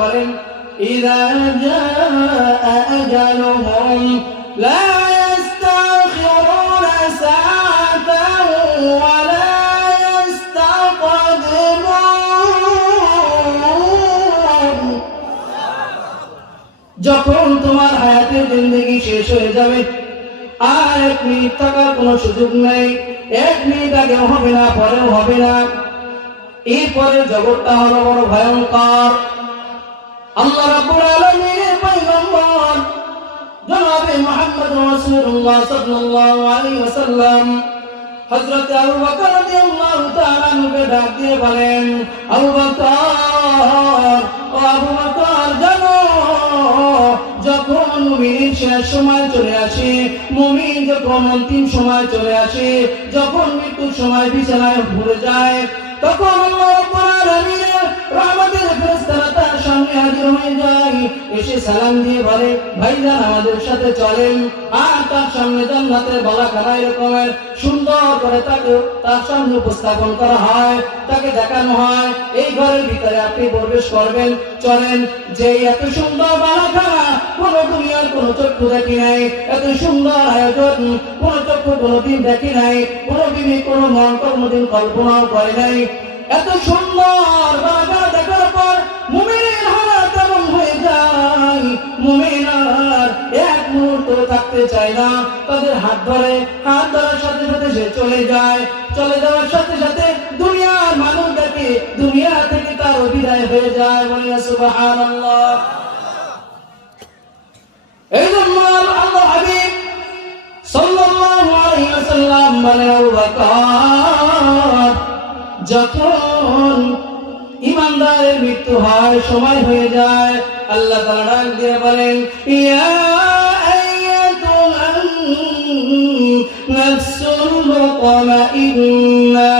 বলেন ইযা জাআ আজালুহুম লা ইস্তাখিরুনা সাআতান ওয়া লা ইস্তাকদিমুন। যখন তোমার হায়াতের জিন্দেগি শেষ হয়ে যাবে আর 1 মিনিট থাকার কোনো সুযোগ নেই, 1 মিনিট আগেও হবে না, পরেও হবে না। এরপরে জগৎটা হলো বড় ভয়ঙ্কর। আল্লাহ রাব্বুল আলামিনের পয়গম্বর জনাবে মুহাম্মদ রাসূলুল্লাহ সাল্লাল্লাহু আলাইহি ওয়াসাল্লাম হযরত আবু বকর রাদিয়াল্লাহু তাআলা আনহুকে ডাক দিয়ে বলেন, আবু বকর, ও আবু বকর, জানো যখন মুমিনের শেষ সময় চলে আসে, মুমিন যখন অন্তিম সময় চলে আসে, যখন মৃত্যুর সময় বিছানায় পড়ে যায়, তখন আল্লাহ রাব্বুল আলামিনের রহমতের ফেরেশতারা তার সামনে হাজির হয়ে যায়। এসে সালাম দিয়ে বলে, ভাইজান আমাদের সাথে চলেন। আর তার সামনে জান্নাতের বালাখানা এরকমের সুন্দর করে তাকে তার সামনে উপস্থাপন করা হয়, তাকে দেখানো হয়, এই ঘরের ভিতরে আপনি প্রবেশ করবেন, চলেন। যে এত সুন্দর বালাখানা কোন দুনিয়ার কোন চক্ষু দেখি নাই, এত সুন্দর আয়োজন কোন চক্ষু কোনদিন দেখি নাই, কোন বিবেক কোন মন কোনদিন কল্পনাও করে নাই। এত সুন্দর বালাখানা দেখার পর মুমিনের হালত এমন হয়ে যায়, মুমিন আর 1 মুহূর্ত থাকতে চায় না, তাদের হাত ধরার সাথে সাথে সে চলে যায়। চলে যাওয়ার সাথে সাথে দুনিয়ার মানুষ দেখে, দুনিয়া থেকে তার বিদায় হয়ে যায়। বলি সুবহানাল্লাহ। এই জন্য আল্লাহ হাবিব সাল্লাল্লাহু আলাইহি ওয়াসাল্লাম বলেন, আবু বকর, যখন ইমানদারের মৃত্যু হয়, সময় হয়ে যায়, আল্লাহ তাআলা ডাক দিয়ে বলেন, ইয়া আইয়াতুহান নাফসুল মুতমাইন্না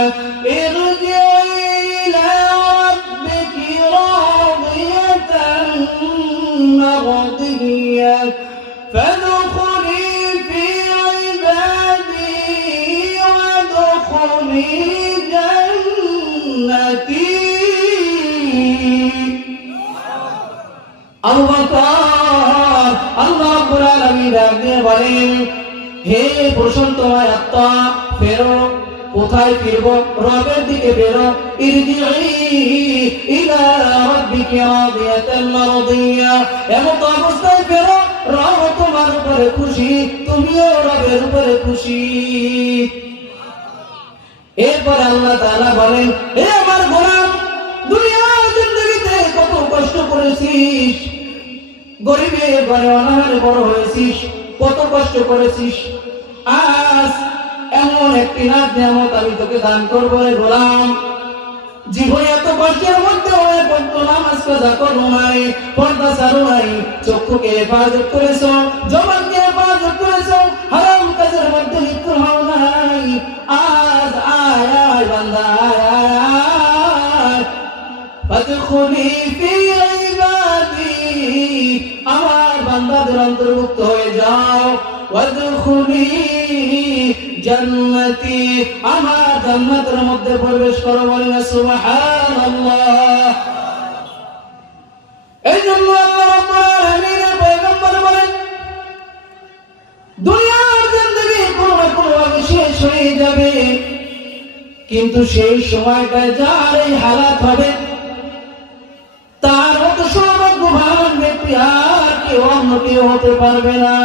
ইরজিই ইলা রাব্বিকি রাদিয়াতান মারদিyyah ফাদখুলি ফি ইবাদি ওয়াদখুলি জান্নাতি। আবু বকর, আল্লাহ রাব্বুল আলামিন ডাক দিয়ে বলেন, হে প্রশান্তময় আত্মা, ফেরো। কোথায় ফিরবো? রবের দিকে বেরো। ইরজিই ইলা রাব্বিকি রাদিয়াতান মারদিyyah, এমন অবস্থায় ফেরো রব তোমার উপরে খুশি, তুমিও রবের উপরে খুশি। এরপর আল্লাহ তাআলা বলেন, হে আমার গোলাম, দুনিয়ার জিন্দেগিতে কত কষ্ট করেছিস, গরিবের ঘরে অনাহারে বড় হয়েছিস, কত কষ্ট করেছিস। আজ এমন একটি নিয়ামত আমি তোকে দান করবো রে গোলাম। জীবনে এত কষ্টের মধ্যে কত নামাজ কাজা করো নাই, পর্দা ছাড়ো নাই, চক্ষুকে হেফাজত করেছো, জবানকে হেফাজত করেছো, হারাম কাজের মধ্যে লিপ্ত হও নাই। আজ আয় আয় বান্দা, আয় ফাদখুলি ফি ইবাদি, আমার বান্দাদের অন্তর্ভুক্ত হয়ে যাও। ওয়াদখুলি জান্নাতি, আমার জান্নাতের মধ্যে প্রবেশ করো। বলেন সুবহানাল্লাহ। এই জন্য আল্লাহ রাব্বুল আলামিনের পয়গম্বর বলেন, দুনিয়ার জিন্দেগি কোনো না কোনো ভাবে শেষ হয়ে যাবে, কিন্তু সেই সময়টায় যার এই হালাত হবে, তার মতো সৌভাগ্যবান ব্যক্তি আর কেউ অন্য কেউ হতে পারবে না।